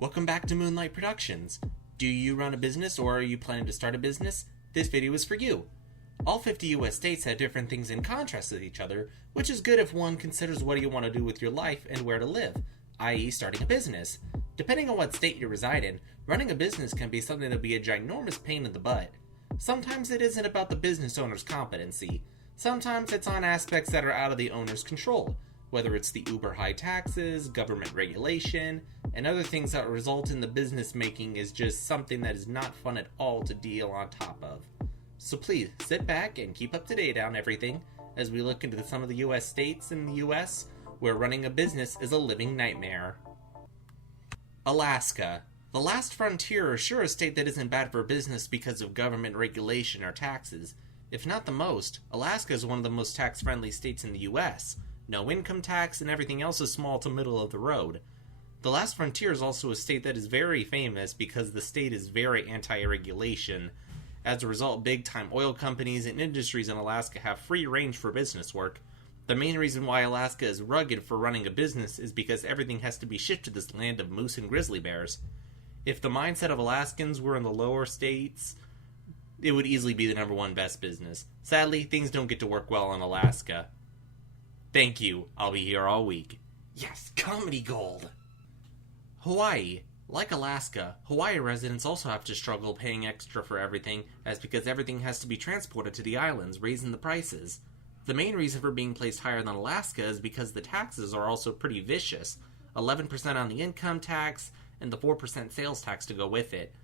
Welcome back to Moonlight Productions. Do you run a business or are you planning to start a business? This video is for you. All 50 US states have different things in contrast with each other, which is good if one considers what you want to do with your life and where to live, i.e. starting a business. Depending on what state you reside in, running a business can be something that will be a ginormous pain in the butt. Sometimes it isn't about the business owner's competency. Sometimes it's on aspects that are out of the owner's control, whether it's the uber high taxes, government regulation, and other things that result in the business making is just something that is not fun at all to deal on top of. So please, sit back and keep up to date on everything as we look into some of the US states in the US where running a business is a living nightmare. Alaska. The last frontier is sure a state that isn't bad for business because of government regulation or taxes. If not the most, Alaska is one of the most tax-friendly states in the US. No income tax and everything else is small to middle of the road. The last frontier is also a state that is very famous because the state is very anti-regulation. As a result, big-time oil companies and industries in Alaska have free range for business work. The main reason why Alaska is rugged for running a business is because everything has to be shipped to this land of moose and grizzly bears. If the mindset of Alaskans were in the lower states, it would easily be the number one best business. Sadly, things don't get to work well in Alaska. Thank you. I'll be here all week. Yes, comedy gold! Hawaii. Like Alaska, Hawaii residents also have to struggle paying extra for everything, as because everything has to be transported to the islands, raising the prices. The main reason for being placed higher than Alaska is because the taxes are also pretty vicious. 11% on the income tax, and the 4% sales tax to go with it.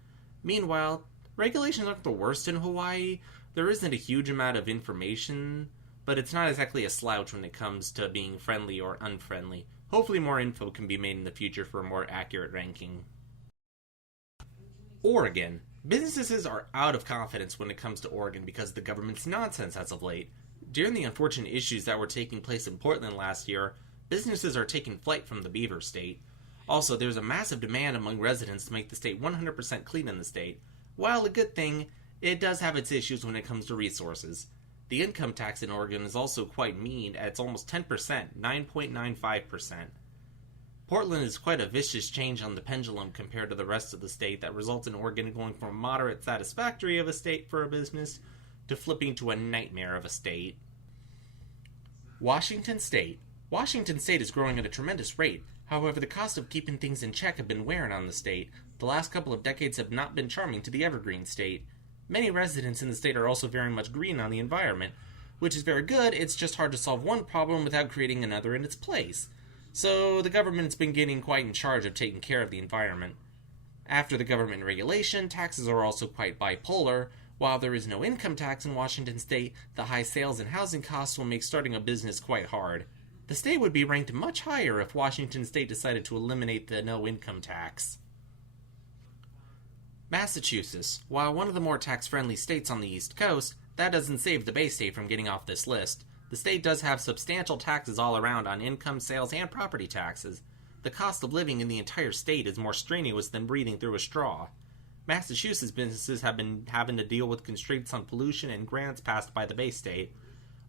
Meanwhile, regulations aren't the worst in Hawaii. There isn't a huge amount of information, but it's not exactly a slouch when it comes to being friendly or unfriendly. Hopefully more info can be made in the future for a more accurate ranking. Oregon. Businesses are out of confidence when it comes to Oregon because of the government's nonsense as of late. During the unfortunate issues that were taking place in Portland last year, businesses are taking flight from the Beaver State. Also, there's a massive demand among residents to make the state 100% clean in the state. While a good thing, it does have its issues when it comes to resources. The income tax in Oregon is also quite mean at it's almost 10%, 9.95%. Portland is quite a vicious change on the pendulum compared to the rest of the state that results in Oregon going from moderate satisfactory of a state for a business to flipping to a nightmare of a state. Washington State. Washington State is growing at a tremendous rate. However, the cost of keeping things in check have been wearing on the state. The last couple of decades have not been charming to the evergreen state. Many residents in the state are also very much green on the environment, which is very good. It's just hard to solve one problem without creating another in its place. So the government's been getting quite in charge of taking care of the environment. After the government regulation, taxes are also quite bipolar. While there is no income tax in Washington State, the high sales and housing costs will make starting a business quite hard. The state would be ranked much higher if Washington State decided to eliminate the no income tax. Massachusetts. While one of the more tax-friendly states on the East Coast, that doesn't save the Bay State from getting off this list. The state does have substantial taxes all around on income, sales, and property taxes. The cost of living in the entire state is more strenuous than breathing through a straw. Massachusetts businesses have been having to deal with constraints on pollution and grants passed by the Bay State.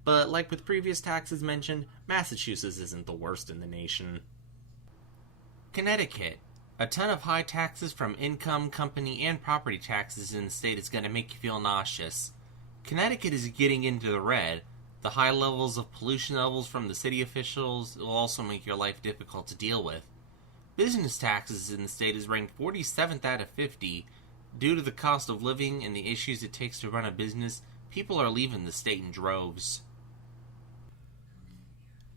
But like with previous taxes mentioned, Massachusetts isn't the worst in the nation. Connecticut. A ton of high taxes from income, company, and property taxes in the state is going to make you feel nauseous. Connecticut is getting into the red. The high levels of pollution levels from the city officials will also make your life difficult to deal with. Business taxes in the state is ranked 47th out of 50. Due to the cost of living and the issues it takes to run a business, people are leaving the state in droves.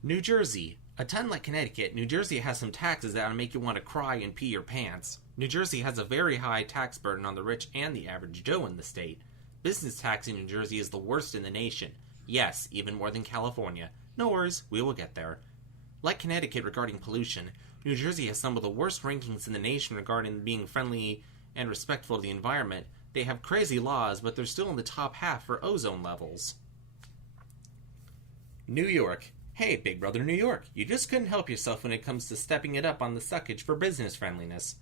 New Jersey. A ton like Connecticut, New Jersey has some taxes that will make you want to cry and pee your pants. New Jersey has a very high tax burden on the rich and the average Joe in the state. Business tax in New Jersey is the worst in the nation. Yes, even more than California. No worries, we will get there. Like Connecticut regarding pollution, New Jersey has some of the worst rankings in the nation regarding being friendly and respectful of the environment. They have crazy laws, but they're still in the top half for ozone levels. New York. Hey, Big Brother New York, you just couldn't help yourself when it comes to stepping it up on the suckage for business friendliness.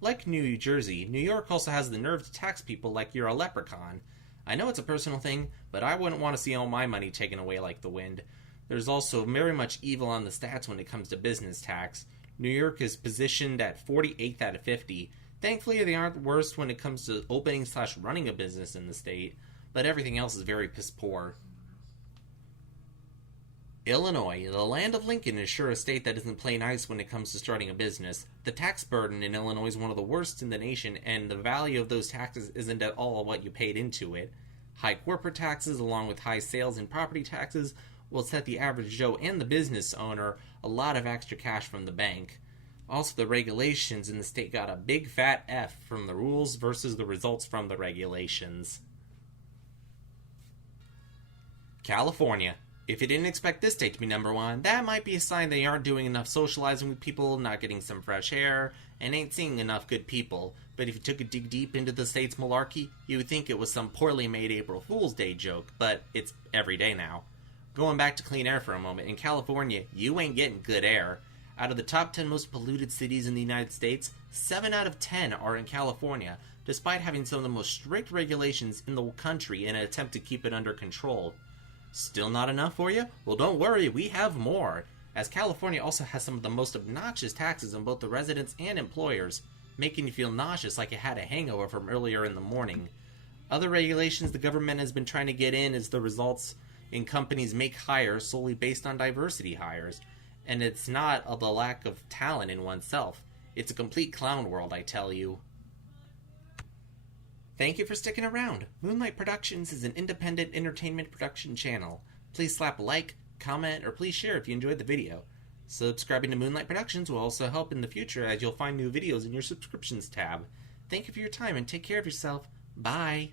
Like New Jersey, New York also has the nerve to tax people like you're a leprechaun. I know it's a personal thing, but I wouldn't want to see all my money taken away like the wind. There's also very much evil on the stats when it comes to business tax. New York is positioned at 48th out of 50. Thankfully, they aren't the worst when it comes to opening/running a business in the state, but everything else is very piss poor. Illinois, the land of Lincoln, is sure a state that doesn't play nice when it comes to starting a business. The tax burden in Illinois is one of the worst in the nation, and the value of those taxes isn't at all what you paid into it. High corporate taxes, along with high sales and property taxes, will set the average Joe and the business owner a lot of extra cash from the bank. Also, the regulations in the state got a big fat F from the rules versus the results from the regulations. California. If you didn't expect this state to be number one, that might be a sign they aren't doing enough socializing with people, not getting some fresh air, and ain't seeing enough good people. But if you took a dig deep into the state's malarkey, you would think it was some poorly made April Fool's Day joke, but it's every day now. Going back to clean air for a moment, in California, you ain't getting good air. Out of the top 10 most polluted cities in the United States, 7 out of 10 are in California, despite having some of the most strict regulations in the country in an attempt to keep it under control. Still not enough for you? Well, don't worry, we have more, as California also has some of the most obnoxious taxes on both the residents and employers, making you feel nauseous like you had a hangover from earlier in the morning. Other regulations the government has been trying to get in is the results in companies make hires solely based on diversity hires, and it's not the lack of talent in oneself. It's a complete clown world, I tell you. Thank you for sticking around. Moonlight Productions is an independent entertainment production channel. Please slap a like, comment, or please share if you enjoyed the video. Subscribing to Moonlight Productions will also help in the future, as you'll find new videos in your subscriptions tab. Thank you for your time and take care of yourself. Bye.